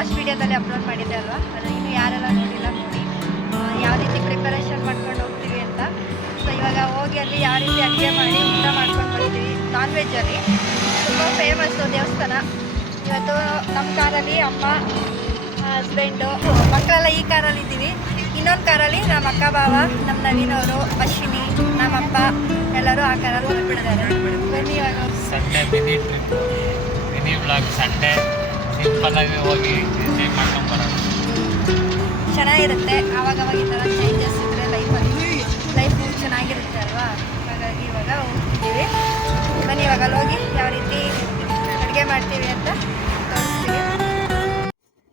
Last ವಿಡಿಯೋದಲ್ಲಿ upload ಮಾಡಿದ್ದೆ ಅಲ್ವಾ, ಅದನ್ನು ಇನ್ನೂ ಯಾರೆಲ್ಲ ನೋಡಿಲ್ಲ ನೋಡಿ ಯಾವ ರೀತಿ ಪ್ರಿಪರೇಷನ್ ಮಾಡ್ಕೊಂಡು ಹೋಗ್ತೀವಿ ಅಂತ. ಸೊ ಇವಾಗ ಹೋಗಿ ಅಲ್ಲಿ ಯಾವ ರೀತಿ ಅಡುಗೆ ಮಾಡಿ ಊಟ ಮಾಡ್ಕೊಂಡು ಬರ್ತೀವಿ. ನಾನ್ ವೆಜ್ಜಲ್ಲಿ ತುಂಬ ಫೇಮಸ್ಸು ದೇವಸ್ಥಾನ. ಇವತ್ತು ನಮ್ಮ ಕಾರಲ್ಲಿ ಅಮ್ಮ, ಹಸ್ಬೆಂಡು, ಮಕ್ಕಳೆಲ್ಲ ಈ ಕಾರಲ್ಲಿ ಇದ್ದೀವಿ. ಇನ್ನೊಂದು ಕಾರಲ್ಲಿ ನಮ್ಮ ಅಕ್ಕ ಬಾವ, ನಮ್ಮ ನವೀನ್ ಅವರು, ಅಶ್ವಿನಿ, ನಮ್ಮಪ್ಪ ಎಲ್ಲರೂ ಆ ಕಾರಲ್ಲಿ ಹೋಗ್ಬಿಟ್ಟಿದ್ದಾರೆ. ಬನ್ನಿ ಇವಾಗ Sunday mini trip, mini blog. Sunday ಸಿಂಪಲ್ಲಾಗಿ ಹೋಗಿ ಎಂಜಾಯ್ ಮಾಡ್ಕೊಂಡು ಬರೋದು ಚೆನ್ನಾಗಿರುತ್ತೆ. ಆವಾಗವಾಗ ಈ ಥರ ಚೇಂಜಸ್ ಇದ್ದರೆ ಲೈಫ್ ಚೆನ್ನಾಗಿರುತ್ತೆ ಅಲ್ವಾ. ಹಾಗಾಗಿ ಇವಾಗ ಹೋಗ್ತಿದ್ದೀವಿ. ಬನ್ನಿ ಇವಾಗ ಹೋಗಿ ಯಾವ ರೀತಿ ಅಡುಗೆ ಮಾಡ್ತೀವಿ ಅಂತ ತೋರಿಸ್ತೀವಿ.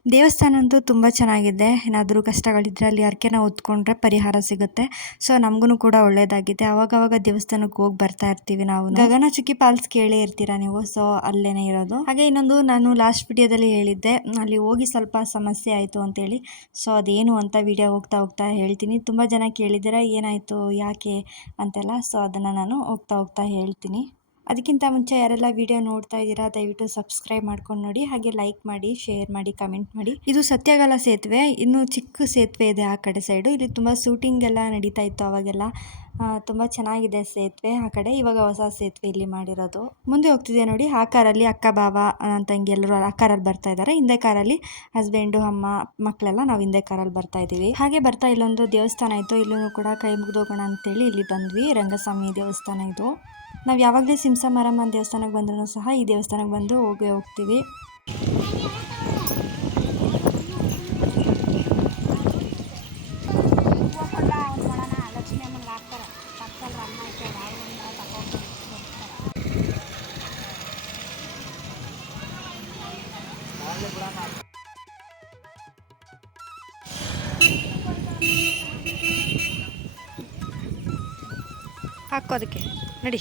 ದೇವಸ್ಥಾನ ಅಂತೂ ತುಂಬ ಚೆನ್ನಾಗಿದೆ. ಏನಾದರೂ ಕಷ್ಟಗಳಿದ್ದರೆ ಅಲ್ಲಿ ಹರಕೆನ ಹೊತ್ಕೊಂಡ್ರೆ ಪರಿಹಾರ ಸಿಗುತ್ತೆ. ಸೊ ನಮಗೂ ಕೂಡ ಒಳ್ಳೆಯದಾಗಿದೆ. ಆವಾಗವಾಗ ದೇವಸ್ಥಾನಕ್ಕೆ ಹೋಗಿ ಬರ್ತಾ ಇರ್ತೀವಿ ನಾವು. ಗಗನಚುಕ್ಕಿ ಫಾಲ್ಸ್ ಕೇಳೇ ಇರ್ತೀರಾ ನೀವು, ಸೊ ಅಲ್ಲೇನೇ ಇರೋದು. ಹಾಗೆ ಇನ್ನೊಂದು ನಾನು ಲಾಸ್ಟ್ ವಿಡಿಯೋದಲ್ಲಿ ಹೇಳಿದ್ದೆ, ಅಲ್ಲಿ ಹೋಗಿ ಸ್ವಲ್ಪ ಸಮಸ್ಯೆ ಆಯಿತು ಅಂತೇಳಿ. ಸೊ ಅದೇನು ಅಂತ ವಿಡಿಯೋ ಹೋಗ್ತಾ ಹೇಳ್ತೀನಿ. ತುಂಬ ಜನ ಕೇಳಿದ್ದೀರಾ ಏನಾಯಿತು ಯಾಕೆ ಅಂತೆಲ್ಲ. ಸೊ ಅದನ್ನು ನಾನು ಹೋಗ್ತಾ ಹೇಳ್ತೀನಿ. ಅದಕ್ಕಿಂತ ಮುಂಚೆ ಯಾರೆಲ್ಲ ವಿಡಿಯೋ ನೋಡ್ತಾ ಇದ್ದೀರಾ ದಯವಿಟ್ಟು ಸಬ್ಸ್ಕ್ರೈಬ್ ಮಾಡ್ಕೊಂಡು ನೋಡಿ, ಹಾಗೆ ಲೈಕ್ ಮಾಡಿ, ಶೇರ್ ಮಾಡಿ, ಕಮೆಂಟ್ ಮಾಡಿ. ಇದು ಸತ್ಯಗಾಲ ಸೇತುವೆ, ಇನ್ನು ಚಿಕ್ಕ ಸೇತುವೆ ಇದೆ ಆ ಕಡೆ ಸೈಡು. ಇಲ್ಲಿ ತುಂಬ ಶೂಟಿಂಗ್ ಎಲ್ಲ ನಡೀತಾ ಇತ್ತು ಅವಾಗೆಲ್ಲ. ತುಂಬ ಚೆನ್ನಾಗಿದೆ ಸೇತುವೆ ಆ ಕಡೆ. ಇವಾಗ ಹೊಸ ಸೇತುವೆ ಇಲ್ಲಿ ಮಾಡಿರೋದು. ಮುಂದೆ ಹೋಗ್ತಿದೆ ನೋಡಿ, ಆ ಕಾರಲ್ಲಿ ಅಕ್ಕ ಬಾವ ತಂಗಿ ಎಲ್ಲರೂ ಆ ಕಾರಲ್ಲಿ ಬರ್ತಾ ಇದ್ದಾರೆ. ಹಿಂದೆ ಕಾರಲ್ಲಿ ಹಸ್ಬೆಂಡು, ಅಮ್ಮ, ಮಕ್ಕಳೆಲ್ಲ ನಾವು ಹಿಂದೆ ಕಾರಲ್ಲಿ ಬರ್ತಾ ಇದ್ದೀವಿ. ಹಾಗೆ ಬರ್ತಾ ಇಲ್ಲೊಂದು ದೇವಸ್ಥಾನ ಇತ್ತು, ಇಲ್ಲೂ ಕೂಡ ಕೈ ಮುಗಿದೋಗೋಣ ಅಂತೇಳಿ ಇಲ್ಲಿ ಬಂದ್ವಿ. ರಂಗಸ್ವಾಮಿ ದೇವಸ್ಥಾನ ಇದು. ನಾವು ಯಾವಾಗಲೇ ಸಿಂಸ ಮಾರಮ್ಮನ ದೇವಸ್ಥಾನಕ್ಕೆ ಬಂದ್ರೂ ಸಹ ಈ ದೇವಸ್ಥಾನಕ್ಕೆ ಬಂದು ಹೋಗ್ತೀವಿ. ಹಾಕೋದಕ್ಕೆ ನಡಿ.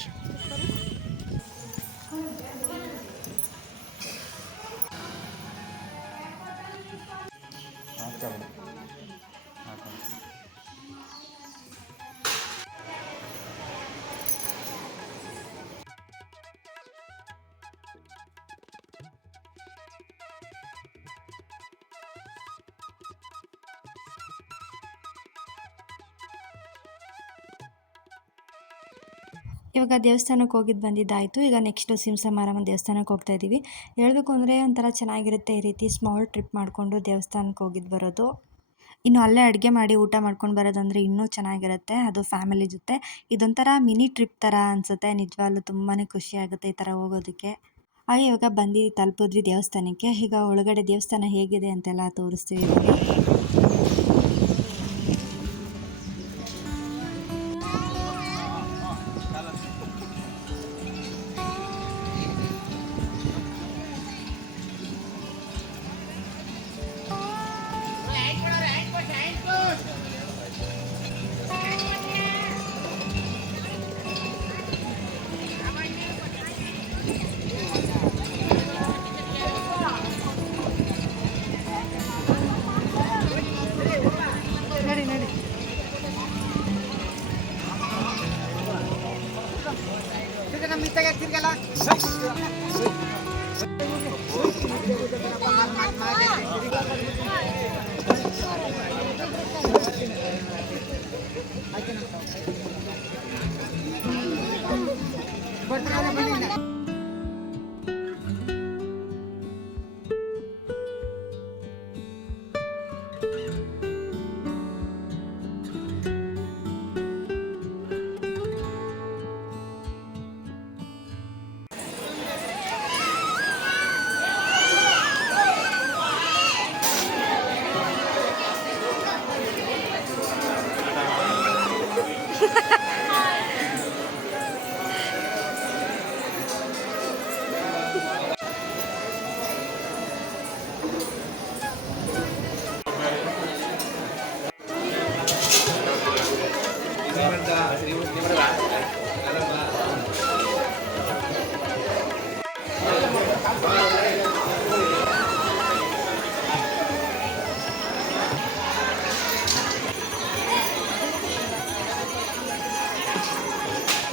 ಇವಾಗ ದೇವಸ್ಥಾನಕ್ಕೆ ಹೋಗಿದ್ದು ಬಂದಿದ್ದಾಯಿತು. ಈಗ ನೆಕ್ಸ್ಟು ಸಿಂಸ ಮಾರಮ್ಮನ ದೇವಸ್ಥಾನಕ್ಕೆ ಹೋಗ್ತಾ ಇದ್ದೀವಿ. ಹೇಳಬೇಕು ಅಂದರೆ ಒಂಥರ ಚೆನ್ನಾಗಿರುತ್ತೆ ಈ ರೀತಿ ಸ್ಮಾಲ್ ಟ್ರಿಪ್ ಮಾಡಿಕೊಂಡು ದೇವಸ್ಥಾನಕ್ಕೆ ಹೋಗಿದ್ದು ಬರೋದು. ಇನ್ನು ಅಲ್ಲೇ ಅಡುಗೆ ಮಾಡಿ ಊಟ ಮಾಡ್ಕೊಂಡು ಬರೋದಂದರೆ ಇನ್ನೂ ಚೆನ್ನಾಗಿರುತ್ತೆ, ಅದು ಫ್ಯಾಮಿಲಿ ಜೊತೆ. ಇದೊಂಥರ ಮಿನಿ ಟ್ರಿಪ್ ಥರ ಅನಿಸುತ್ತೆ. ನಿಜವಾಗ್ಲೂ ತುಂಬಾ ಖುಷಿಯಾಗುತ್ತೆ ಈ ಥರ ಹೋಗೋದಕ್ಕೆ. ಹಾಗೆ ಇವಾಗ ಬಂದು ತಲುಪಿದ್ವಿ ದೇವಸ್ಥಾನಕ್ಕೆ. ಈಗ ಒಳಗಡೆ ದೇವಸ್ಥಾನ ಹೇಗಿದೆ ಅಂತೆಲ್ಲ ತೋರಿಸ್ತೀವಿ.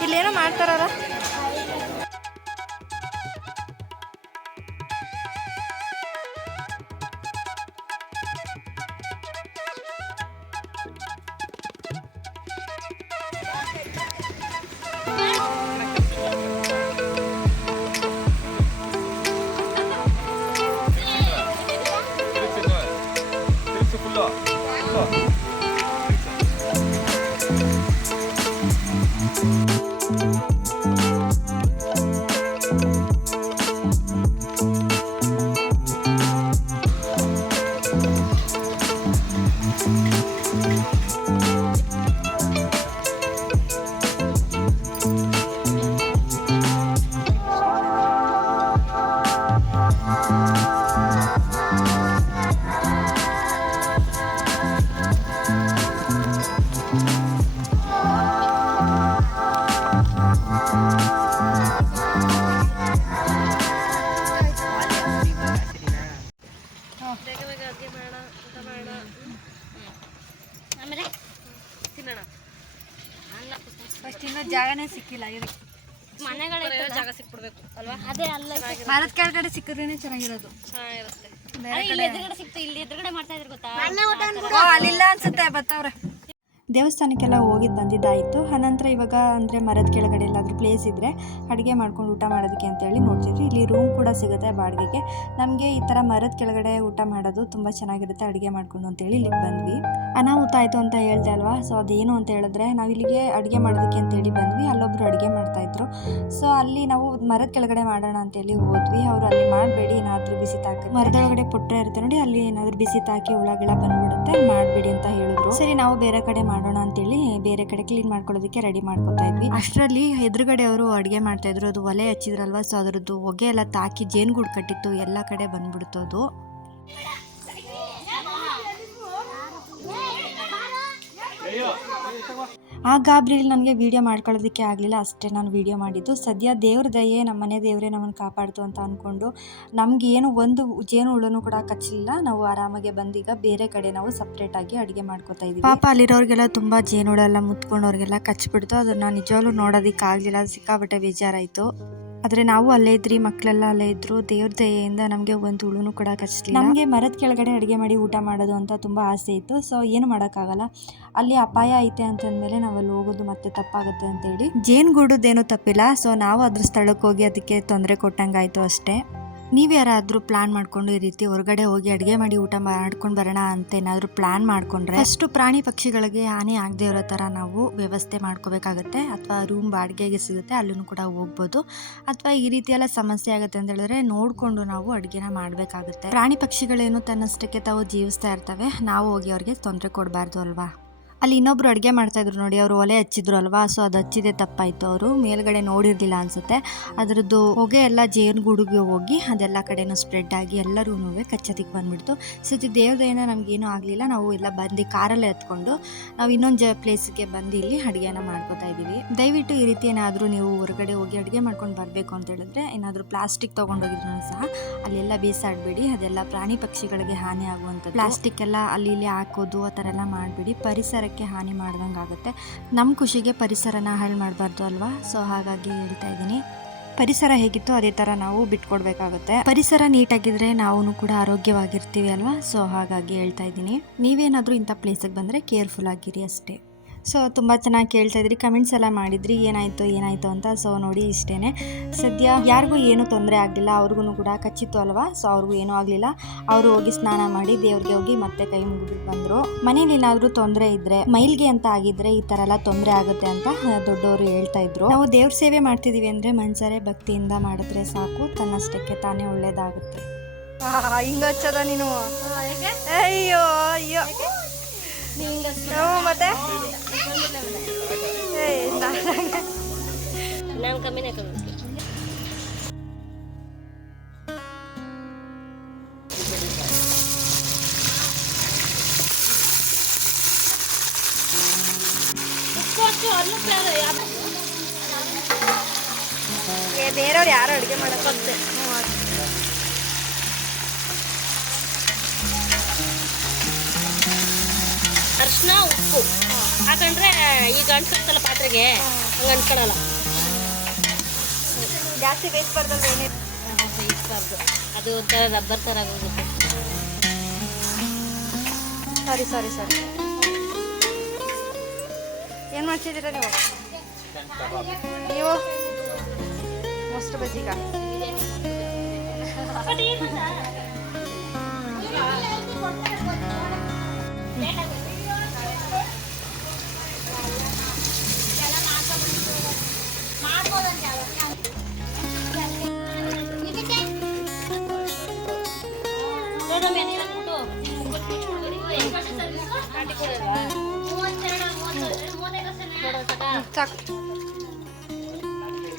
ಇಲ್ಲೇನೋ ಮಾಡ್ತಾರಲ್ಲ. ಫಸ್ಟ್ ಇನ್ನೂ ಜಾಗನೇ ಸಿಕ್ಕಿಲ್ಲ ಇವ್ರಿಗೆ. ಮನೆಗಳ ಜಾಗ ಸಿಕ್ಬಿಡ್ಬೇಕು ಅಲ್ವಾ? ಅದೇ ಅಲ್ಲ ಮರದ ಕೆಳಗಡೆ ಸಿಕ್ಕಿದ್ರೇನೆ ಚೆನ್ನಾಗಿರೋದು. ಚೆನ್ನಾಗಿರುತ್ತೆ. ಬೇರೆ ಎದುರುಗಡೆ ಸಿಕ್ತು, ಇಲ್ಲಿ ಎದುರುಗಡೆ ಮಾಡ್ತಾ ಇದ್ರು ಗೊತ್ತಾ? ಅಲ್ಲಿಲ್ಲ ಅನ್ಸುತ್ತೆ, ಬತ್ತವ್ರೆ. ದೇವಸ್ಥಾನಕ್ಕೆಲ್ಲ ಹೋಗಿದ್ದು ಬಂದಿದ್ದಾಯಿತು. ಅನಂತರ ಇವಾಗ ಅಂದರೆ ಮರದ ಕೆಳಗಡೆ ಎಲ್ಲಾದರೂ ಪ್ಲೇಸ್ ಇದ್ದರೆ ಅಡುಗೆ ಮಾಡ್ಕೊಂಡು ಊಟ ಮಾಡೋದಕ್ಕೆ ಅಂತೇಳಿ ನೋಡ್ತಿದ್ವಿ. ಇಲ್ಲಿ ರೂಮ್ ಕೂಡ ಸಿಗುತ್ತೆ ಬಾಡಿಗೆಗೆ. ನಮಗೆ ಈ ಥರ ಮರದ ಕೆಳಗಡೆ ಊಟ ಮಾಡೋದು ತುಂಬ ಚೆನ್ನಾಗಿರುತ್ತೆ ಅಡುಗೆ ಮಾಡ್ಕೊಂಡು ಅಂತೇಳಿ ಇಲ್ಲಿಗೆ ಬಂದ್ವಿ. ಅನಾಹುತ ಆಯಿತು ಅಂತ ಹೇಳ್ದೆ ಅಲ್ವಾ. ಸೊ ಅದೇನು ಅಂತ ಹೇಳಿದ್ರೆ ನಾವು ಇಲ್ಲಿಗೆ ಅಡುಗೆ ಮಾಡೋದಕ್ಕೆ ಅಂತೇಳಿ ಬಂದ್ವಿ. ಅಲ್ಲೊಬ್ಬರು ಅಡುಗೆ ಮಾಡ್ತಾಯಿದ್ರು. ಸೊ ಅಲ್ಲಿ ನಾವು ಮರದ ಕೆಳಗಡೆ ಮಾಡೋಣ ಅಂತೇಳಿ ಹೋದ್ವಿ. ಅವರು ಅಲ್ಲಿ ಮಾಡಬೇಡಿ, ಏನಾದರೂ ಬಿಸಿ ತಾಕಿ ಮರದೊಳಗಡೆ ಪುಟ್ರೆ ಇರುತ್ತೆ ನೋಡಿ, ಅಲ್ಲಿ ಏನಾದರೂ ಬಿಸಿ ತಾಕಿ ಹುಳಗಿಳ ಬಂದ್ಬಿಡುತ್ತೆ, ಮಾಡಬೇಡಿ ಅಂತ ಹೇಳಿದ್ರು. ಸರಿ ನಾವು ಬೇರೆ ಕಡೆ ಮಾಡೋಣ ಅಂತೇಳಿ ಬೇರೆ ಕಡೆ ಕ್ಲೀನ್ ಮಾಡ್ಕೊಳ್ಳೋದಕ್ಕೆ ರೆಡಿ ಮಾಡ್ಕೊತಾ ಇದ್ವಿ. ಅಷ್ಟರಲ್ಲಿ ಎದುರುಗಡೆ ಅವರು ಅಡುಗೆ ಮಾಡ್ತಾ ಇದ್ರು. ಅದು ಒಲೆ ಹಚ್ಚಿದ್ರಲ್ವಾ, ಸೊ ಅದರದ್ದು ಹೊಗೆ ಎಲ್ಲ ತಾಕಿ ಜೇನುಗೂಡು ಕಟ್ಟಿತ್ತು, ಎಲ್ಲ ಕಡೆ ಬಂದ್ಬಿಡ್ತು ಅದು. ಆ ಗಾಬರಿಲಿ ನನಗೆ ವೀಡಿಯೋ ಮಾಡ್ಕೊಳ್ಳೋದಕ್ಕೆ ಆಗಲಿಲ್ಲ, ಅಷ್ಟೇ ನಾನು ವೀಡಿಯೋ ಮಾಡಿದ್ದು. ಸದ್ಯ ದೇವ್ರ ದಯೆ, ನಮ್ಮ ಮನೆ ದೇವರೇ ನಮ್ಮನ್ನು ಕಾಪಾಡ್ತು ಅಂತ ಅಂದ್ಕೊಂಡು ನಮಗೇನು ಒಂದು ಜೇನು ಹುಳನೂ ಕೂಡ ಕಚ್ಚಲಿಲ್ಲ. ನಾವು ಆರಾಮಾಗಿ ಬಂದೀಗ ಬೇರೆ ಕಡೆ ನಾವು ಸಪ್ರೇಟಾಗಿ ಅಡುಗೆ ಮಾಡ್ಕೊತಾ ಇದ್ದೀವಿ. ಪಾಪ ಅಲ್ಲಿರೋರಿಗೆಲ್ಲ ತುಂಬ ಜೇನುಹುಳ ಎಲ್ಲ ಮುತ್ಕೊಂಡವ್ರಿಗೆಲ್ಲ ಕಚ್ಚಿಬಿಡ್ತು. ಅದನ್ನು ನಿಜವಾಗ್ಲೂ ನೋಡೋದಕ್ಕಾಗಲಿಲ್ಲ, ಸಿಕ್ಕಾಬಟ್ಟೆ ಬೇಜಾರಾಯಿತು. ಆದರೆ ನಾವು ಅಲ್ಲೇ ಇದ್ರಿ, ಮಕ್ಕಳೆಲ್ಲ ಅಲ್ಲೇ ಇದ್ರು. ದೇವ್ರ ದಯೆಯಿಂದ ನಮಗೆ ಒಂದು ಹುಳುನು ಕೂಡ ಕಚ್ಚಲಿಲ್ಲ. ನಮಗೆ ಮರದ ಕೆಳಗಡೆ ಅಡುಗೆ ಮಾಡಿ ಊಟ ಮಾಡೋದು ಅಂತ ತುಂಬ ಆಸೆ ಇತ್ತು. ಸೊ ಏನು ಮಾಡೋಕ್ಕಾಗಲ್ಲ, ಅಲ್ಲಿ ಅಪಾಯ ಐತೆ ಅಂತಂದಮೇಲೆ ನಾವು ಅಲ್ಲಿ ಹೋಗೋದು ಮತ್ತೆ ತಪ್ಪಾಗುತ್ತೆ ಅಂತೇಳಿ ಜೇನುಗೂಡುದೇನೂ ತಪ್ಪಿಲ್ಲ. ಸೊ ನಾವು ಅದ್ರ ಸ್ಥಳಕ್ಕೆ ಹೋಗಿ ಅದಕ್ಕೆ ತೊಂದರೆ ಕೊಟ್ಟಂಗಾಯಿತು ಅಷ್ಟೇ. ನೀವು ಯಾರಾದರೂ ಪ್ಲಾನ್ ಮಾಡ್ಕೊಂಡು ಈ ರೀತಿ ಹೊರಗಡೆ ಹೋಗಿ ಅಡುಗೆ ಮಾಡಿ ಊಟ ಮಾಡ್ಕೊಂಡು ಬರೋಣ ಅಂತ ಏನಾದರೂ ಪ್ಲಾನ್ ಮಾಡಿಕೊಂಡ್ರೆ ಅಷ್ಟು ಪ್ರಾಣಿ ಪಕ್ಷಿಗಳಿಗೆ ಹಾನಿ ಆಗದೆ ಇರೋ ಥರ ನಾವು ವ್ಯವಸ್ಥೆ ಮಾಡ್ಕೋಬೇಕಾಗತ್ತೆ. ಅಥವಾ ರೂಮ್ ಬಾಡಿಗೆಗೆ ಸಿಗುತ್ತೆ, ಅಲ್ಲೂ ಕೂಡ ಹೋಗ್ಬೋದು. ಅಥವಾ ಈ ರೀತಿ ಎಲ್ಲ ಸಮಸ್ಯೆ ಆಗುತ್ತೆ ಅಂತ ಹೇಳಿದ್ರೆ ನೋಡಿಕೊಂಡು ನಾವು ಅಡುಗೆನ ಮಾಡಬೇಕಾಗುತ್ತೆ. ಪ್ರಾಣಿ ಪಕ್ಷಿಗಳೇನು ತನ್ನಷ್ಟಕ್ಕೆ ತಾವು ಜೀವಿಸ್ತಾ ಇರ್ತವೆ, ನಾವು ಹೋಗಿ ಅವ್ರಿಗೆ ತೊಂದರೆ ಕೊಡಬಾರ್ದು ಅಲ್ವಾ. ಅಲ್ಲಿ ಇನ್ನೊಬ್ರು ಅಡುಗೆ ಮಾಡ್ತಾಯಿದ್ರು ನೋಡಿ, ಅವರು ಒಲೆ ಹಚ್ಚಿದ್ರು ಅಲ್ವಾ. ಸೊ ಅದು ಹಚ್ಚಿದೆ ತಪ್ಪಾಯಿತು, ಅವರು ಮೇಲ್ಗಡೆ ನೋಡಿರಲಿಲ್ಲ ಅನಿಸುತ್ತೆ. ಅದರದ್ದು ಹೊಗೆ ಎಲ್ಲ ಜೇನುಗೂಡಿಗೆ ಹೋಗಿ ಅದೆಲ್ಲ ಕಡೆನೂ ಸ್ಪ್ರೆಡ್ ಆಗಿ ಎಲ್ಲರೂ ಕಚ್ಚೋದಕ್ಕೆ ಬಂದುಬಿಡ್ತು. ಸತಿ ದೇವ್ರದೇನ ನಮಗೇನೂ ಆಗಲಿಲ್ಲ. ನಾವು ಎಲ್ಲ ಬಂದು ಕಾರಲ್ಲೇ ಎತ್ಕೊಂಡು ನಾವು ಇನ್ನೊಂದು ಪ್ಲೇಸ್ಗೆ ಬಂದು ಇಲ್ಲಿ ಅಡುಗೆನ ಮಾಡ್ಕೋತಾ ಇದ್ದೀವಿ. ದಯವಿಟ್ಟು ಈ ರೀತಿ ಏನಾದರೂ ನೀವು ಹೊರಗಡೆ ಹೋಗಿ ಅಡುಗೆ ಮಾಡ್ಕೊಂಡು ಬರಬೇಕು ಅಂತ ಹೇಳಿದ್ರೆ ಏನಾದರೂ ಪ್ಲಾಸ್ಟಿಕ್ ತೊಗೊಂಡೋಗಿದ್ರು ಸಹ ಅಲ್ಲೆಲ್ಲ ಬೇಸಾಡಬೇಡಿ. ಅದೆಲ್ಲ ಪ್ರಾಣಿ ಪಕ್ಷಿಗಳಿಗೆ ಹಾನಿ ಆಗುವಂಥದ್ದು. ಪ್ಲಾಸ್ಟಿಕ್ ಎಲ್ಲ ಅಲ್ಲಿ ಇಲ್ಲಿ ಹಾಕೋದು ಆ ಥರ ಎಲ್ಲ ಮಾಡಬೇಡಿ, ಪರಿಸರಕ್ಕೆ ಹಾನಿ ಮಾಡ್ದಂಗೆ ಆಗುತ್ತೆ. ನಮ್ಮ ಖುಷಿಗೆ ಪರಿಸರನ ಹಾಳು ಮಾಡಬಾರ್ದು ಅಲ್ವಾ. ಸೊ ಹಾಗಾಗಿ ಹೇಳ್ತಾ ಇದ್ದೀನಿ, ಪರಿಸರ ಹೇಗಿತ್ತು ಅದೇ ಥರ ನಾವು ಬಿಟ್ಕೊಡ್ಬೇಕಾಗುತ್ತೆ. ಪರಿಸರ ನೀಟಾಗಿದ್ರೆ ನಾವು ಕೂಡ ಆರೋಗ್ಯವಾಗಿರ್ತೀವಿ ಅಲ್ವಾ. ಸೊ ಹಾಗಾಗಿ ಹೇಳ್ತಾ ಇದ್ದೀನಿ, ನೀವೇನಾದರೂ ಇಂಥ ಪ್ಲೇಸಿಗೆ ಬಂದರೆ ಕೇರ್ಫುಲ್ ಆಗಿರಿ ಅಷ್ಟೇ. ಸೊ ತುಂಬ ಚೆನ್ನಾಗಿ ಕೇಳ್ತಾ ಇದ್ರಿ, ಕಮೆಂಟ್ಸ್ ಎಲ್ಲ ಮಾಡಿದ್ರಿ ಏನಾಯಿತು ಅಂತ. ಸೊ ನೋಡಿ ಇಷ್ಟೇ, ಸದ್ಯ ಯಾರಿಗೂ ಏನೂ ತೊಂದರೆ ಆಗಲಿಲ್ಲ. ಅವ್ರಿಗೂ ಕೂಡ ಕಚ್ಚಿತ್ತು ಅಲ್ವಾ. ಸೊ ಅವ್ರಿಗೂ ಏನೂ ಆಗಲಿಲ್ಲ. ಅವರು ಹೋಗಿ ಸ್ನಾನ ಮಾಡಿ ದೇವ್ರಿಗೆ ಹೋಗಿ ಮತ್ತೆ ಕೈ ಮುಗಿದು ಬಂದರು. ಮನೇಲಿ ಏನಾದರೂ ತೊಂದರೆ ಇದ್ದರೆ, ಮೈಲ್ಗೆ ಅಂತ ಆಗಿದ್ರೆ ಈ ಥರ ಎಲ್ಲ ತೊಂದರೆ ಆಗುತ್ತೆ ಅಂತ ದೊಡ್ಡವರು ಹೇಳ್ತಾ ಇದ್ರು. ನಾವು ದೇವ್ರ ಸೇವೆ ಮಾಡ್ತಿದ್ದೀವಿ ಅಂದರೆ ಮನ್ಸರೆ ಭಕ್ತಿಯಿಂದ ಮಾಡಿದ್ರೆ ಸಾಕು, ತನ್ನಷ್ಟಕ್ಕೆ ತಾನೇ ಒಳ್ಳೇದಾಗುತ್ತೆ. ಹಿಂಗ ಹಚ್ಚದ ನೀನು? ಅಯ್ಯೋ ಅಯ್ಯೋ ಮತ್ತೆ ನಾನು ಕಮ್ಮಿನೇ ಬೇರೆಯವ್ರು ಯಾರು ಅಡುಗೆ ಮಾಡಕ್ಕೆ ಅರ್ಶಿನ ಉಪ್ಪು ಹಾಕೊಂಡ್ರೆ ಈಗ ಅಂಟ್ಕೊಳ್ತಲ್ಲ ಪಾತ್ರೆಗೆ, ಹಂಗೆ ಅಂಟ್ಕೊಳ್ಳಲ್ಲ. ಜಾಸ್ತಿ ಬೇಯಿಸ್ಬಾರ್ದಲ್ವ? ಏನಿದೆ ಬೇಯಿಸ್ಬಾರ್ದು, ಅದು ಒಂಥರ ರಬ್ಬರ್ ಥರ ಆಗೋಗುತ್ತೆ. ಸರಿ ಏನು ಮಾಡ್ತಿದ್ದೀರಾ ನೀವು? ಮೊಸರು ಬಜ್ಜಿಗ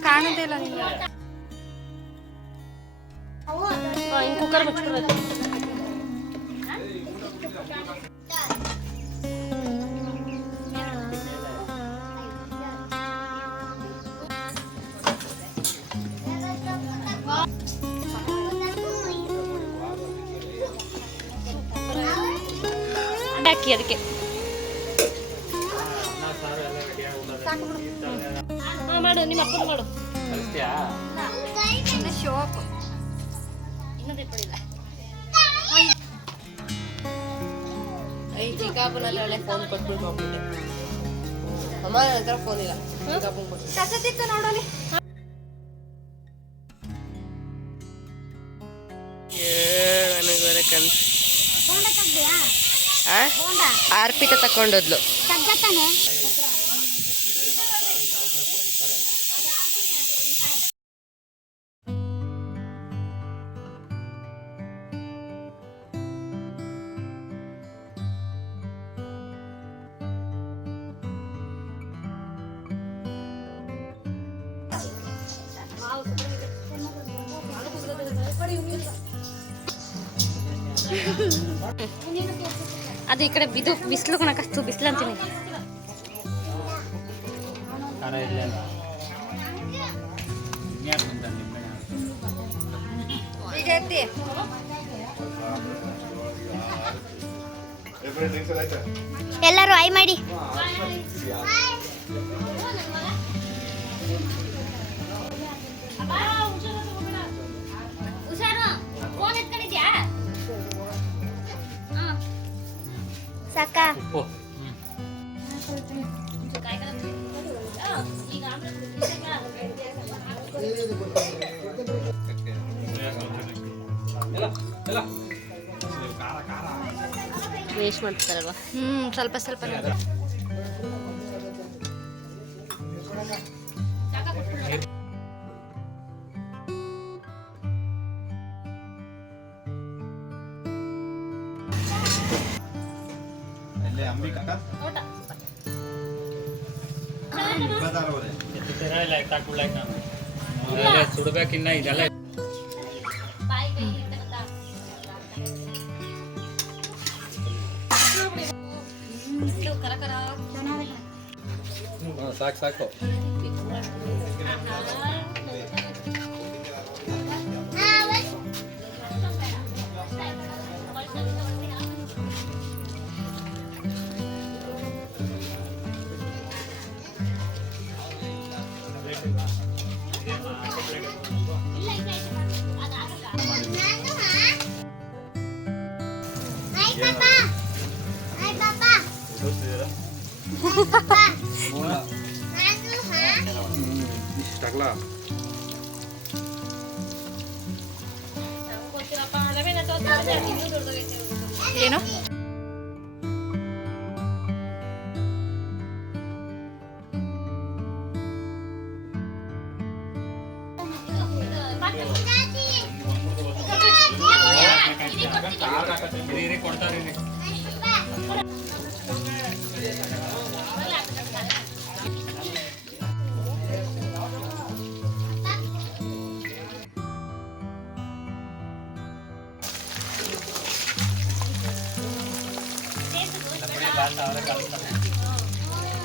ಕಾಣೋದೇ ಇಲ್ಲ ನಿಮ್ಗೆ. ಹಿಂಗೆ ಕುಕ್ಕರ್ ಮುಚ್ಕೊಡ್ಬೇಕು. ಹಾಕಿ ಅದಕ್ಕೆ ಹಾಂ ಮಾಡು, ನಿಮ್ಮ ಅಪ್ಪನ ಮಾಡು. ಶೋಪ್ ಇನ್ನೊಂದು ಇಟ್ಕೊಂಡಿಲ್ಲ. ಚಿಕ್ಕಪ್ಪನಲ್ಲಿ ಒಳ್ಳೆ ಫೋನ್ ಕೊಟ್ಬಿಟ್ಟು ಹೋಗ್ಬಿಟ್ಟೆ. ಅಮ್ಮ ನನ್ನ ಹತ್ರ ಫೋನ್ ಇಲ್ಲ. ಚಿಕ್ಕಪ್ಪನ ಕೊಟ್ಟು ಕಸದಿತ್ತು ನೋಡಲಿ. ನನಗೆ ಕನ್ಸು ಆರ್ಪಿತ ತಕೊಂಡೋದ್ಲು. ಅದು ಈ ಕಡೆ ಇದು ಬಿಸಿಲು ಕಣಕಸ್ತು, ಬಿಸಿಲು ಅಂತೀನಿ. ಈಗ ಎತ್ತಿ ಎಲ್ಲರೂ ಆಯ್ ಮಾಡಿ. ಸಾಕ ವೇಸ್ಟ್ ಮಾಡ್ತಾರಲ್ವಾ. ಸ್ವಲ್ಪ ಸ್ವಲ್ಪ ಸುಡ್ಬೇಕಿನ್ನ ಇದೆಲ್ಲ ಸಾಕು ಸಾಕು. ಏನು ಕೊಡ್ತಾರೆ.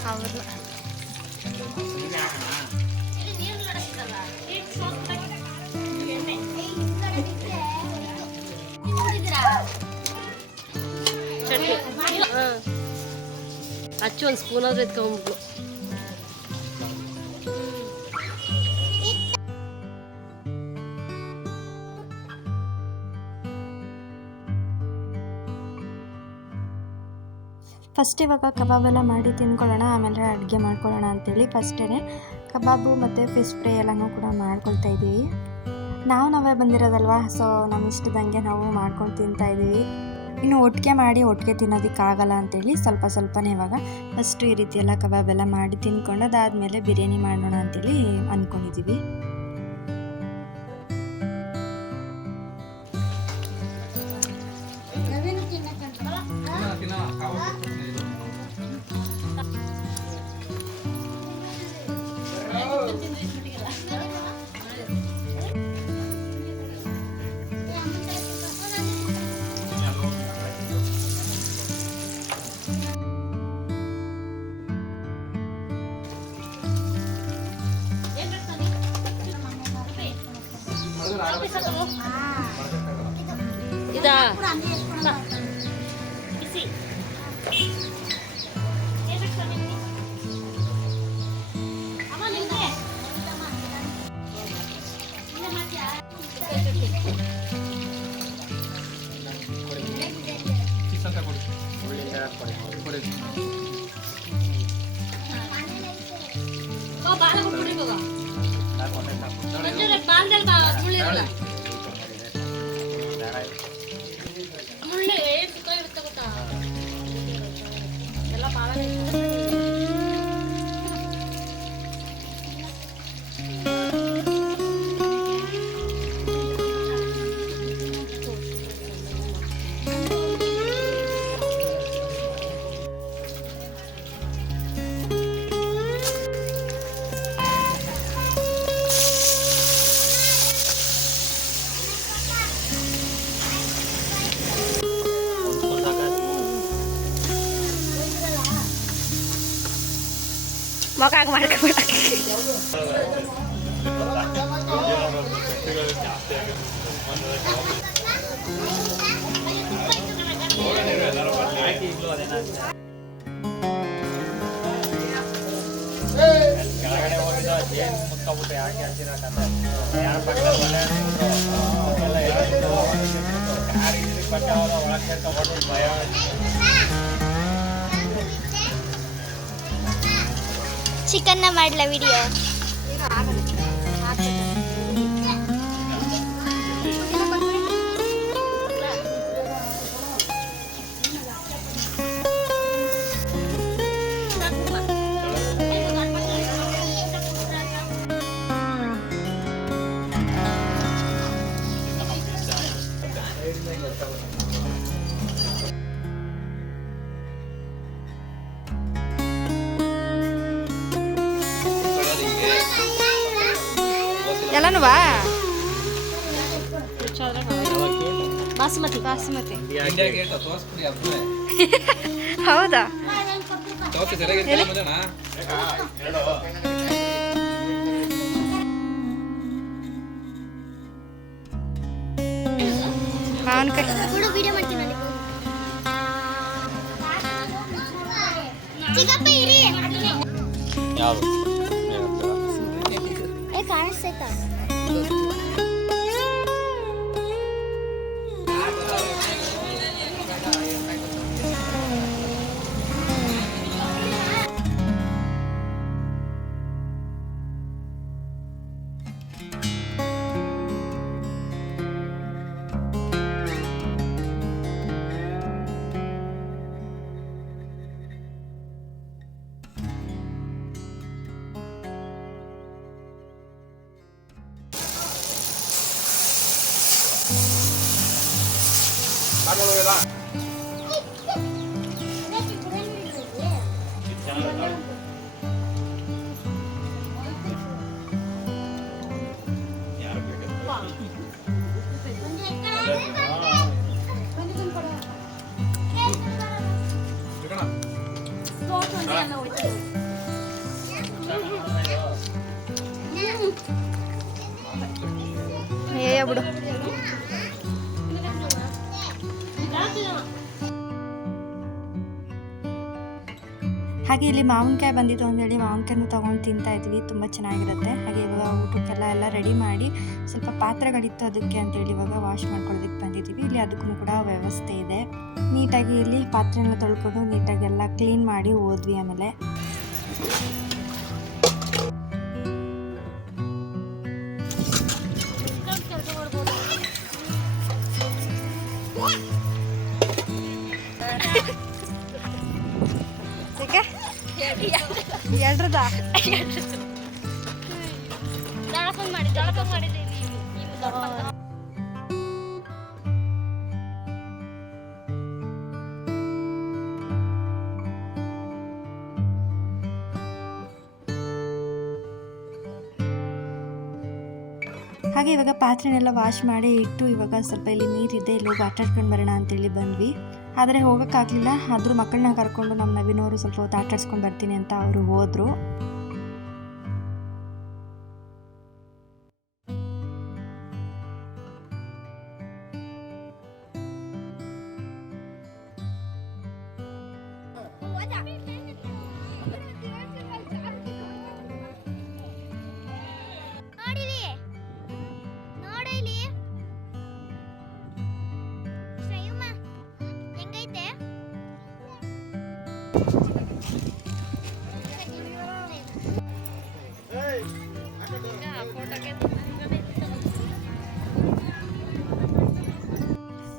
ಹೌದು. ಚಟ್ನಿ ಹಚ್ಚಿ ಒಂದು ಸ್ಪೂನ್ ಆದ್ರೂ ಎತ್ಕೊಂಡ್ಬಿಟ್ಲು. ಫಸ್ಟ್ ಇವಾಗ ಕಬಾಬೆಲ್ಲ ಮಾಡಿ ತಿಂದ್ಕೊಳ್ಳೋಣ, ಆಮೇಲೆ ಅಡುಗೆ ಮಾಡ್ಕೊಳ್ಳೋಣ ಅಂತೇಳಿ ಫಸ್ಟೇ ಕಬಾಬು ಮತ್ತು ಫಿಶ್ ಫ್ರೈ ಎಲ್ಲನೂ ಕೂಡ ಮಾಡ್ಕೊಳ್ತಾ ಇದ್ದೀವಿ. ನಾವೇ ಬಂದಿರೋದಲ್ವ, ಸೊ ನಮ್ಮ ಇಷ್ಟದಂಗೆ ನಾವು ಮಾಡ್ಕೊಂಡು ತಿಂತಾಯಿದ್ದೀವಿ. ಇನ್ನು ಒಟ್ಟಿಗೆ ಮಾಡಿ ಒಟ್ಟಿಗೆ ತಿನ್ನೋದಕ್ಕಾಗಲ್ಲ ಅಂತೇಳಿ ಸ್ವಲ್ಪ ಸ್ವಲ್ಪನೇ ಇವಾಗ ಫಸ್ಟು ಈ ರೀತಿ ಎಲ್ಲ ಕಬಾಬೆಲ್ಲ ಮಾಡಿ ತಿಂದ್ಕೊಂಡು ಅದಾದಮೇಲೆ ಬಿರಿಯಾನಿ ಮಾಡೋಣ ಅಂತೇಳಿ ಅಂದ್ಕೊಂಡಿದ್ದೀವಿ. ಇದಾ ಬಿಸಿ ಅಮ್ಮ ನಿಮ್ಗೆ ಬಾಲ ಮುಟ್ಬಿಡಿ ಬಾಗ ಬಾಲ್ದಲ್ಲಿ ಮುಳ್ಳಿರಲ್ಲ ಮುಳ್ಳು ಏನು ಸುಖ ಇರುತ್ತೆ ಗೊತ್ತಾ ಎಲ್ಲ ಬಾಲ ಮೊಕಾಗ ಮಾಡ್ಕೊಬೇಡ. ಕೆಳಗಡೆ ಹೋಗಿದ್ದು ಜೇನು ಮುತ್ಕೊಬಿಟ್ಟು ಯಾಕೆ ಹೇಳ್ತೀರ ಯಾರ ಪಕ್ಕದಲ್ಲಿ ಯಾರಿಗೆ ಬಟ್ಟೆ ಒಳಗೆ ಸೇರ್ಕೊಂಡ್ಬಿಟ್ಟು ಭಯ. ಚಿಕನ್ನ ಮಾಡ್ಲಾ ವಿಡಿಯೋ? ಎಲ್ಲನೂ ಬಾಸುಮತಿ ಬಾಸುಮತಿ ಹೌದಾ? ಬಿಡು ವಿಡಿಯೋ ಮಾಡ್ತೀನಿ ನಾನು. ಚಿಕ್ಕಪ್ಪ ಇರಿ. ಯಾವುದು ಏ ಕಾಣಿಸ್ತೈತಾ? ಏ ಬಿಡು. ಹಾಗೆ ಇಲ್ಲಿ ಮಾವಿನಕಾಯಿ ಬಂದಿತ್ತು ಅಂಥೇಳಿ ಮಾವಿನಕಾಯನ್ನು ತೊಗೊಂಡು ತಿಂತಾ ಇದ್ವಿ. ತುಂಬ ಚೆನ್ನಾಗಿರುತ್ತೆ. ಹಾಗೆ ಇವಾಗ ಊಟಕ್ಕೆಲ್ಲ ರೆಡಿ ಮಾಡಿ ಸ್ವಲ್ಪ ಪಾತ್ರೆಗಳಿತ್ತು ಅದಕ್ಕೆ ಅಂತೇಳಿ ಇವಾಗ ವಾಶ್ ಮಾಡ್ಕೊಳ್ಳೋದಕ್ಕೆ ಬಂದಿದ್ದೀವಿ. ಇಲ್ಲಿ ಅದಕ್ಕೂ ಕೂಡ ವ್ಯವಸ್ಥೆ ಇದೆ. ನೀಟಾಗಿ ಇಲ್ಲಿ ಪಾತ್ರೆನ ತೊಳ್ಕೊಂಡು ನೀಟಾಗಿ ಎಲ್ಲ ಕ್ಲೀನ್ ಮಾಡಿ ಹೋದ್ವಿ. ಆಮೇಲೆ ಎಲ್ರದ ಮಾಡಿದ್ದೆ ಹಾಗೆ ಇವಾಗ ಪಾತ್ರೆನೆಲ್ಲ ವಾಶ್ ಮಾಡಿ ಇಟ್ಟು ಇವಾಗ ಸ್ವಲ್ಪ ಇಲ್ಲಿ ನೀರಿದೆ, ಇಲ್ಲಿ ಹೋಗಿ ಆಟ ಆಡ್ಕೊಂಡು ಬರೋಣ ಅಂತೇಳಿ ಬಂದ್ವಿ. ಆದರೆ ಹೋಗೋಕ್ಕಾಗಲಿಲ್ಲ. ಆದರೂ ಮಕ್ಕಳನ್ನ ಕರ್ಕೊಂಡು ನಮ್ಮ ನವೀನವರು ಸ್ವಲ್ಪ ಹೊತ್ತು ಆಟ ಆಡ್ಸ್ಕೊಂಡು ಬರ್ತೀನಿ ಅಂತ ಅವರು ಹೋದರು. ನೋಡಿಲಿ ನೋಡಿಲಿ ಶ್ರೇಯಮ್ಮ ಹೆಂಗೈತೆ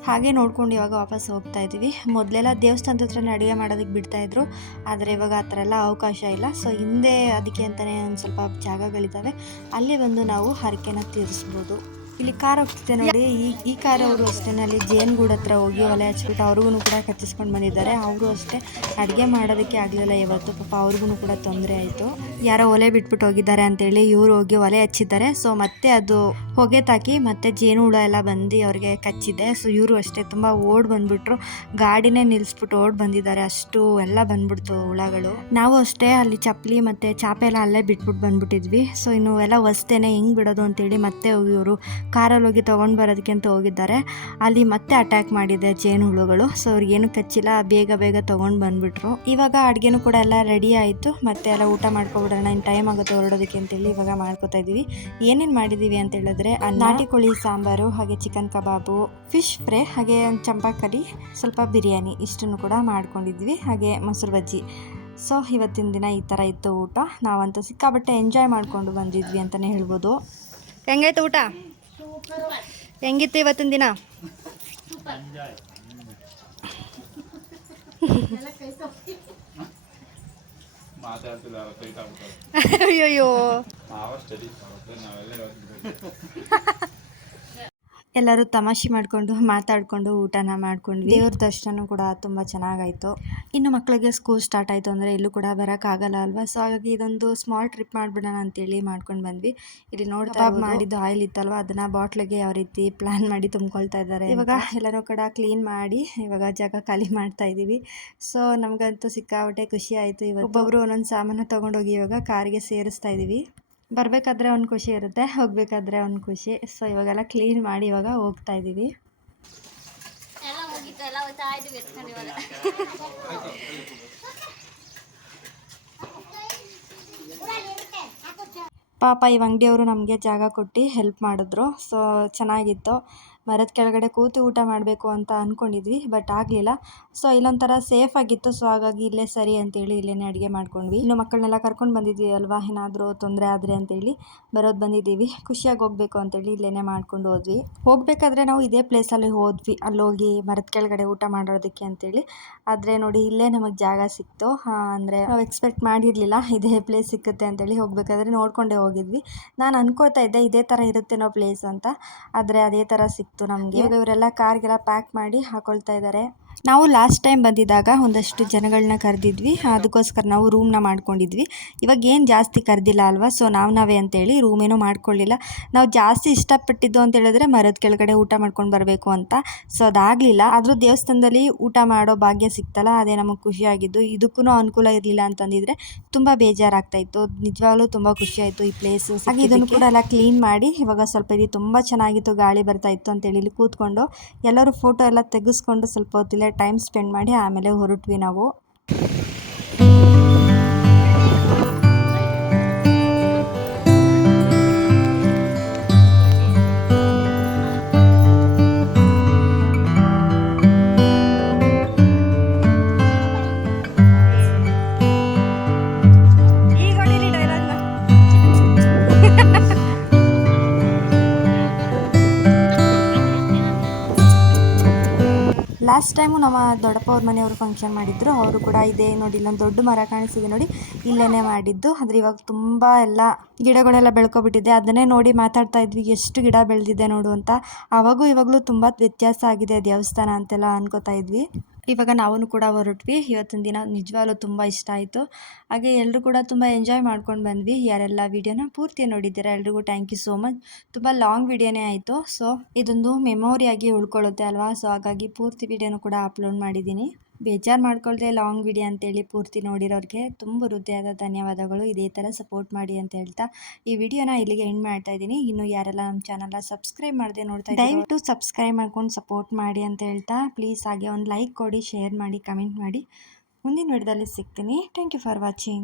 ಹಾಗೆ ನೋಡ್ಕೊಂಡು ಇವಾಗ ವಾಪಸ್ ಹೋಗ್ತಾ ಇದ್ದೀವಿ. ಮೊದಲೆಲ್ಲ ದೇವಸ್ಥಾನದ ಹತ್ರನೇ ಅಡುಗೆ ಮಾಡೋದಕ್ಕೆ ಬಿಡ್ತಾಯಿದ್ರು, ಆದರೆ ಇವಾಗ ಆ ಥರ ಎಲ್ಲ ಅವಕಾಶ ಇಲ್ಲ. ಸೊ ಹಿಂದೆ ಅದಕ್ಕೆ ಅಂತಲೇ ಒಂದು ಸ್ವಲ್ಪ ಜಾಗಗಳಿದ್ದಾವೆ, ಅಲ್ಲಿ ಬಂದು ನಾವು ಹರಕೆನ ತೀರಿಸ್ಬೋದು. ಇಲ್ಲಿ ಕಾರ್ ಹೋಗ್ತಿದೆ ನೋಡಿ, ಈ ಕಾರ್ ಅವರು ಅಷ್ಟೇ ಅಲ್ಲಿ ಜೇನುಗೂಡು ಹತ್ರ ಹೋಗಿ ಒಲೆ ಹಚ್ಬಿಟ್ಟು ಅವ್ರಿಗೂ ಕೂಡ ಕಚ್ಚಿಸ್ಕೊಂಡು ಬಂದಿದ್ದಾರೆ. ಅವರು ಅಷ್ಟೇ ಅಡುಗೆ ಮಾಡೋದಕ್ಕೆ ಆಗಲಿಲ್ಲ ಇವತ್ತು, ಪಾಪ ಅವ್ರಿಗೂ ಕೂಡ ತೊಂದರೆ ಆಯಿತು. ಯಾರೋ ಒಲೆ ಬಿಟ್ಬಿಟ್ಟು ಹೋಗಿದ್ದಾರೆ ಅಂತೇಳಿ ಇವ್ರು ಹೋಗಿ ಒಲೆ ಹಚ್ಚಿದ್ದಾರೆ. ಸೊ ಮತ್ತೆ ಅದು ಹೊಗೆ ತಾಕಿ ಮತ್ತೆ ಜೇನು ಹುಳ ಎಲ್ಲ ಬಂದು ಅವ್ರಿಗೆ ಕಚ್ಚಿದೆ. ಸೊ ಇವರು ಅಷ್ಟೇ ತುಂಬ ಓಡ್ ಬಂದ್ಬಿಟ್ರು, ಗಾಡಿನೇ ನಿಲ್ಲಿಸ್ಬಿಟ್ಟು ಓಡ್ ಬಂದಿದ್ದಾರೆ, ಅಷ್ಟು ಎಲ್ಲ ಬಂದ್ಬಿಡ್ತು ಹುಳಗಳು. ನಾವು ಅಷ್ಟೇ ಅಲ್ಲಿ ಚಪ್ಪಲಿ ಮತ್ತು ಚಾಪೆ ಎಲ್ಲ ಅಲ್ಲೇ ಬಿಟ್ಬಿಟ್ಟು ಬಂದ್ಬಿಟ್ಟಿದ್ವಿ. ಸೊ ಇನ್ನು ಎಲ್ಲ ಹೊಸ್ತೇನೆ ಹೆಂಗೆ ಬಿಡೋದು ಅಂತೇಳಿ ಮತ್ತೆ ಹೋಗಿ ಇವರು ಕಾರಲ್ಲಿ ಹೋಗಿ ತೊಗೊಂಡು ಬರೋದಕ್ಕೆ ಅಂತ ಹೋಗಿದ್ದಾರೆ. ಅಲ್ಲಿ ಮತ್ತೆ ಅಟ್ಯಾಕ್ ಮಾಡಿದೆ ಜೇನು ಹುಳುಗಳು. ಸೊ ಅವ್ರಿಗೇನು ಕಚ್ಚಿಲ್ಲ, ಬೇಗ ತೊಗೊಂಡು ಬಂದುಬಿಟ್ರು. ಇವಾಗ ಅಡುಗೆನೂ ಕೂಡ ಎಲ್ಲ ರೆಡಿ ಆಯಿತು, ಮತ್ತೆ ಎಲ್ಲ ಊಟ ಮಾಡ್ಕೊಬಿಡೋಣ, ಇನ್ನು ಟೈಮ್ ಆಗುತ್ತೆ ಹೊರಡೋದಕ್ಕೆ ಅಂತೇಳಿ ಇವಾಗ ಮಾಡ್ಕೊತಾ ಇದ್ದೀವಿ. ಏನೇನು ಮಾಡಿದ್ದೀವಿ ಅಂತ ಹೇಳಿದ್ರೆ ನಾಟಿ ಕೋಳಿ ಸಾಂಬಾರು, ಹಾಗೆ ಚಿಕನ್ ಕಬಾಬು, ಫಿಶ್ ಫ್ರೈ, ಹಾಗೆ ಚಂಪಾಕರಿ, ಸ್ವಲ್ಪ ಬಿರಿಯಾನಿ, ಇಷ್ಟನ್ನು ಕೂಡ ಮಾಡ್ಕೊಂಡಿದ್ವಿ, ಹಾಗೆ ಮೊಸರು ಬಜ್ಜಿ. ಸೊ ಇವತ್ತಿನ ದಿನ ಈ ಥರ ಇತ್ತು ಊಟ. ನಾವಂತೂ ಸಿಕ್ಕಾಬಟ್ಟೆ ಎಂಜಾಯ್ ಮಾಡಿಕೊಂಡು ಬಂದಿದ್ವಿ ಅಂತಲೇ ಹೇಳ್ಬೋದು. ಹೆಂಗಾಯ್ತು ಊಟ? ಹೆಂಗಿತ್ತು ಇವತ್ತಿನ ದಿನ? ಅಯ್ಯೋ ಎಲ್ಲರೂ ತಮಾಷೆ ಮಾಡಿಕೊಂಡು ಮಾತಾಡಿಕೊಂಡು ಊಟನ ಮಾಡ್ಕೊಂಡ್ವಿ. ದೇವ್ರ ದರ್ಶನ ಕೂಡ ತುಂಬ ಚೆನ್ನಾಗಾಯಿತು. ಇನ್ನು ಮಕ್ಕಳಿಗೆ ಸ್ಕೂಲ್ ಸ್ಟಾರ್ಟ್ ಆಯಿತು ಅಂದರೆ ಎಲ್ಲೂ ಕೂಡ ಬರೋಕ್ಕಾಗಲ್ಲ ಅಲ್ವಾ. ಸೊ ಹಾಗಾಗಿ ಇದೊಂದು ಸ್ಮಾಲ್ ಟ್ರಿಪ್ ಮಾಡಿಬಿಡೋಣ ಅಂತೇಳಿ ಮಾಡ್ಕೊಂಡು ಬಂದ್ವಿ. ಇಲ್ಲಿ ನೋಡ್ತಾ ಮಾಡಿದ್ದು ಆಯಿಲ್ ಇತ್ತಲ್ವ, ಅದನ್ನು ಬಾಟ್ಲಿಗೆ ಯಾವ ರೀತಿ ಪ್ಲ್ಯಾನ್ ಮಾಡಿ ತುಂಬ್ಕೊಳ್ತಾ ಇದ್ದಾರೆ. ಇವಾಗ ಎಲ್ಲರೂ ಕೂಡ ಕ್ಲೀನ್ ಮಾಡಿ ಇವಾಗ ಜಾಗ ಖಾಲಿ ಮಾಡ್ತಾ ಇದ್ದೀವಿ. ಸೊ ನಮಗಂತೂ ಸಿಕ್ಕಾಪಟ್ಟೆ ಖುಷಿ ಆಯಿತು. ಇವಾಗ ಒಬ್ಬೊಬ್ಬರು ಒಂದೊಂದು ಸಾಮಾನು ತೊಗೊಂಡೋಗಿ ಇವಾಗ ಕಾರಿಗೆ ಸೇರಿಸ್ತಾ ಇದ್ದೀವಿ. ಬರಬೇಕಾದ್ರೆ ಒಂದು ಖುಷಿ ಇರುತ್ತೆ, ಹೋಗಬೇಕಾದ್ರೆ ಒಂದು ಖುಷಿ. ಸೊ ಇವಾಗೆಲ್ಲ ಕ್ಲೀನ್ ಮಾಡಿ ಇವಾಗ ಹೋಗ್ತಾ ಇದ್ದೀವಿ. ಎಲ್ಲ ಮುಗೀತು, ಎಲ್ಲ ಹೋಗ್ತಾ ಇದ್ದೀವಿ ಎತ್ಕೊಂಡು ಇವಾಗ. ಪಾಪ ಈ ಅಂಗಡಿಯವರು ನಮಗೆ ಜಾಗ ಕೊಟ್ಟು ಹೆಲ್ಪ್ ಮಾಡಿದ್ರು. ಸೊ ಚೆನ್ನಾಗಿತ್ತು. ಮರದ ಕೆಳಗಡೆ ಕೂತು ಊಟ ಮಾಡಬೇಕು ಅಂತ ಅಂದ್ಕೊಂಡಿದ್ವಿ, ಬಟ್ ಆಗಲಿಲ್ಲ. ಸೊ ಇಲ್ಲೊಂಥರ ಸೇಫ್ ಆಗಿತ್ತು. ಸೊ ಹಾಗಾಗಿ ಇಲ್ಲೇ ಸರಿ ಅಂತೇಳಿ ಇಲ್ಲೇ ಅಡುಗೆ ಮಾಡ್ಕೊಂಡ್ವಿ. ಇನ್ನು ಮಕ್ಕಳನ್ನೆಲ್ಲ ಕರ್ಕೊಂಡು ಬಂದಿದ್ದೀವಿ ಅಲ್ವಾ, ಏನಾದರೂ ತೊಂದರೆ ಆದರೆ ಅಂತೇಳಿ ಬಂದಿದ್ದೀವಿ. ಖುಷಿಯಾಗಿ ಹೋಗಬೇಕು ಅಂತೇಳಿ ಇಲ್ಲೇ ಮಾಡ್ಕೊಂಡು ಹೋದ್ವಿ. ಹೋಗಬೇಕಾದ್ರೆ ನಾವು ಇದೇ ಪ್ಲೇಸಲ್ಲಿ ಹೋದ್ವಿ, ಅಲ್ಲೋಗಿ ಮರದ ಕೆಳಗಡೆ ಊಟ ಮಾಡೋದಕ್ಕೆ ಅಂತೇಳಿ. ಆದರೆ ನೋಡಿ ಇಲ್ಲೇ ನಮಗೆ ಜಾಗ ಸಿಕ್ತು. ಅಂದರೆ ನಾವು ಎಕ್ಸ್ಪೆಕ್ಟ್ ಮಾಡಿರಲಿಲ್ಲ ಇದೇ ಪ್ಲೇಸ್ ಸಿಕ್ಕುತ್ತೆ ಅಂತೇಳಿ. ಹೋಗಬೇಕಾದ್ರೆ ನೋಡ್ಕೊಂಡೇ ಹೋಗಿದ್ವಿ. ನಾನು ಅನ್ಕೋತಾ ಇದ್ದೆ ಇದೇ ಥರ ಇರುತ್ತೇನೋ ಪ್ಲೇಸ್ ಅಂತ, ಆದರೆ ಅದೇ ಥರ ಸಿಕ್ತು ನಮಗೆ. ಇವಾಗ ಇವರೆಲ್ಲ ಕಾರ್ಗೆಲ್ಲ ಪ್ಯಾಕ್ ಮಾಡಿ ಹಾಕೊಳ್ತಾ ಇದ್ದಾರೆ. ನಾವು ಲಾಸ್ಟ್ ಟೈಮ್ ಬಂದಿದ್ದಾಗ ಒಂದಷ್ಟು ಜನಗಳನ್ನ ಕರೆದಿದ್ವಿ, ಅದಕ್ಕೋಸ್ಕರ ನಾವು ರೂಮ್ನ ಮಾಡ್ಕೊಂಡಿದ್ವಿ. ಇವಾಗ ಏನು ಜಾಸ್ತಿ ಕರೆದಿಲ್ಲ ಅಲ್ವಾ, ಸೊ ನಾವೇ ಅಂತೇಳಿ ರೂಮೇನೂ ಮಾಡ್ಕೊಳ್ಳಿಲ್ಲ. ನಾವು ಜಾಸ್ತಿ ಇಷ್ಟಪಟ್ಟಿದ್ದು ಅಂತ ಹೇಳಿದ್ರೆ ಮರದ ಕೆಳಗಡೆ ಊಟ ಮಾಡ್ಕೊಂಡು ಬರಬೇಕು ಅಂತ. ಸೊ ಅದಾಗಲಿಲ್ಲ. ಆದರೂ ದೇವಸ್ಥಾನದಲ್ಲಿ ಊಟ ಮಾಡೋ ಭಾಗ್ಯ ಸಿಕ್ತಲ್ಲ, ಅದೇ ನಮಗೆ ಖುಷಿಯಾಗಿದ್ದು. ಇದಕ್ಕೂ ಅನುಕೂಲ ಇರಲಿಲ್ಲ ಅಂತಂದಿದ್ರೆ ತುಂಬ ಬೇಜಾರಾಗ್ತಾಯಿತ್ತು. ನಿಜವಾಗ್ಲೂ ತುಂಬ ಖುಷಿಯಾಯಿತು ಈ ಪ್ಲೇಸು. ಹಾಗೆ ಇದನ್ನು ಕೂಡ ಎಲ್ಲ ಕ್ಲೀನ್ ಮಾಡಿ ಇವಾಗ ಸ್ವಲ್ಪ ಇದು ತುಂಬ ಚೆನ್ನಾಗಿತ್ತು, ಗಾಳಿ ಬರ್ತಾಯಿತ್ತು ಅಂತೇಳಿ ಇಲ್ಲಿ ಕೂತ್ಕೊಂಡು ಎಲ್ಲರೂ ಫೋಟೋ ಎಲ್ಲ ತೆಗೆಸ್ಕೊಂಡು ಸ್ವಲ್ಪ ಹೊತ್ತಿಲ್ಲೇ ಟೈಮ್ ಸ್ಪೆಂಡ್ ಮಾಡಿ ಆಮೇಲೆ ಹೊರಟ್ವಿ ನಾವು. ಲಾಸ್ಟ್ ಟೈಮು ನಮ್ಮ ದೊಡ್ಡಪ್ಪ ಅವ್ರ ಮನೆಯವರು ಫಂಕ್ಷನ್ ಮಾಡಿದ್ರು, ಅವರು ಕೂಡ ಇದೇ ನೋಡಿ ಇಲ್ಲೊಂದು ದೊಡ್ಡ ಮರ ಕಾಣಿಸ್ತಿದೆ ನೋಡಿ, ಇಲ್ಲೇ ಮಾಡಿದ್ದು. ಆದರೆ ಇವಾಗ ತುಂಬ ಎಲ್ಲ ಗಿಡಗಳೆಲ್ಲ ಬೆಳ್ಕೊಬಿಟ್ಟಿದೆ. ಅದನ್ನೇ ನೋಡಿ ಮಾತಾಡ್ತಾ ಇದ್ವಿ, ಎಷ್ಟು ಗಿಡ ಬೆಳೆದಿದೆ ನೋಡು ಅಂತ. ಆವಾಗೂ ಇವಾಗಲೂ ತುಂಬ ವ್ಯತ್ಯಾಸ ಆಗಿದೆ ದೇವಸ್ಥಾನ ಅಂತೆಲ್ಲ ಅನ್ಕೋತಾ ಇದ್ವಿ. ಇವಾಗ ನಾವು ಕೂಡ ಹೊರಟ್ವಿ. ಇವತ್ತಿನ ದಿನ ನಿಜವಾಗ್ಲೂ ತುಂಬ ಇಷ್ಟ ಆಯಿತು. ಹಾಗೆ ಎಲ್ಲರೂ ಕೂಡ ತುಂಬ ಎಂಜಾಯ್ ಮಾಡ್ಕೊಂಡು ಬಂದ್ವಿ. ಯಾರೆಲ್ಲ ವೀಡಿಯೋನ ಪೂರ್ತಿ ನೋಡಿದ್ದೀರಾ ಎಲ್ರಿಗೂ ಥ್ಯಾಂಕ್ ಯು ಸೋ ಮಚ್. ತುಂಬ ಲಾಂಗ್ ವೀಡಿಯೋನೇ ಆಯಿತು. ಸೊ ಇದೊಂದು ಮೆಮೊರಿಯಾಗಿ ಉಳ್ಕೊಳ್ಳುತ್ತೆ ಅಲ್ವಾ, ಸೊ ಹಾಗಾಗಿ ಪೂರ್ತಿ ವೀಡಿಯೋನು ಕೂಡ ಅಪ್ಲೋಡ್ ಮಾಡಿದ್ದೀನಿ. ಬೇಜಾರು ಮಾಡ್ಕೊಳ್ದೆ ಲಾಂಗ್ ವಿಡಿಯೋ ಅಂತೇಳಿ ಪೂರ್ತಿ ನೋಡಿರೋರಿಗೆ ತುಂಬ ಹೃದಯದ ಧನ್ಯವಾದಗಳು. ಇದೇ ಥರ ಸಪೋರ್ಟ್ ಮಾಡಿ ಅಂತ ಹೇಳ್ತಾ ಈ ವಿಡಿಯೋನ ಇಲ್ಲಿಗೆ ಎಂಡ್ ಮಾಡ್ತಾ ಇದ್ದೀನಿ. ಇನ್ನು ಯಾರೆಲ್ಲ ನಮ್ಮ ಚಾನಲ್ನ ಸಬ್ಸ್ಕ್ರೈಬ್ ಮಾಡದೆ ನೋಡ್ತಾ ಇದ್ದೀವಿ, ದಯವಿಟ್ಟು ಸಬ್ಸ್ಕ್ರೈಬ್ ಮಾಡ್ಕೊಂಡು ಸಪೋರ್ಟ್ ಮಾಡಿ ಅಂತ ಹೇಳ್ತಾ ಪ್ಲೀಸ್ ಹಾಗೆ ಒಂದು ಲೈಕ್ ಕೊಡಿ, ಶೇರ್ ಮಾಡಿ, ಕಮೆಂಟ್ ಮಾಡಿ. ಮುಂದಿನ ವಿಡಿಯೋದಲ್ಲಿ ಸಿಗ್ತೀನಿ. Thank you for watching.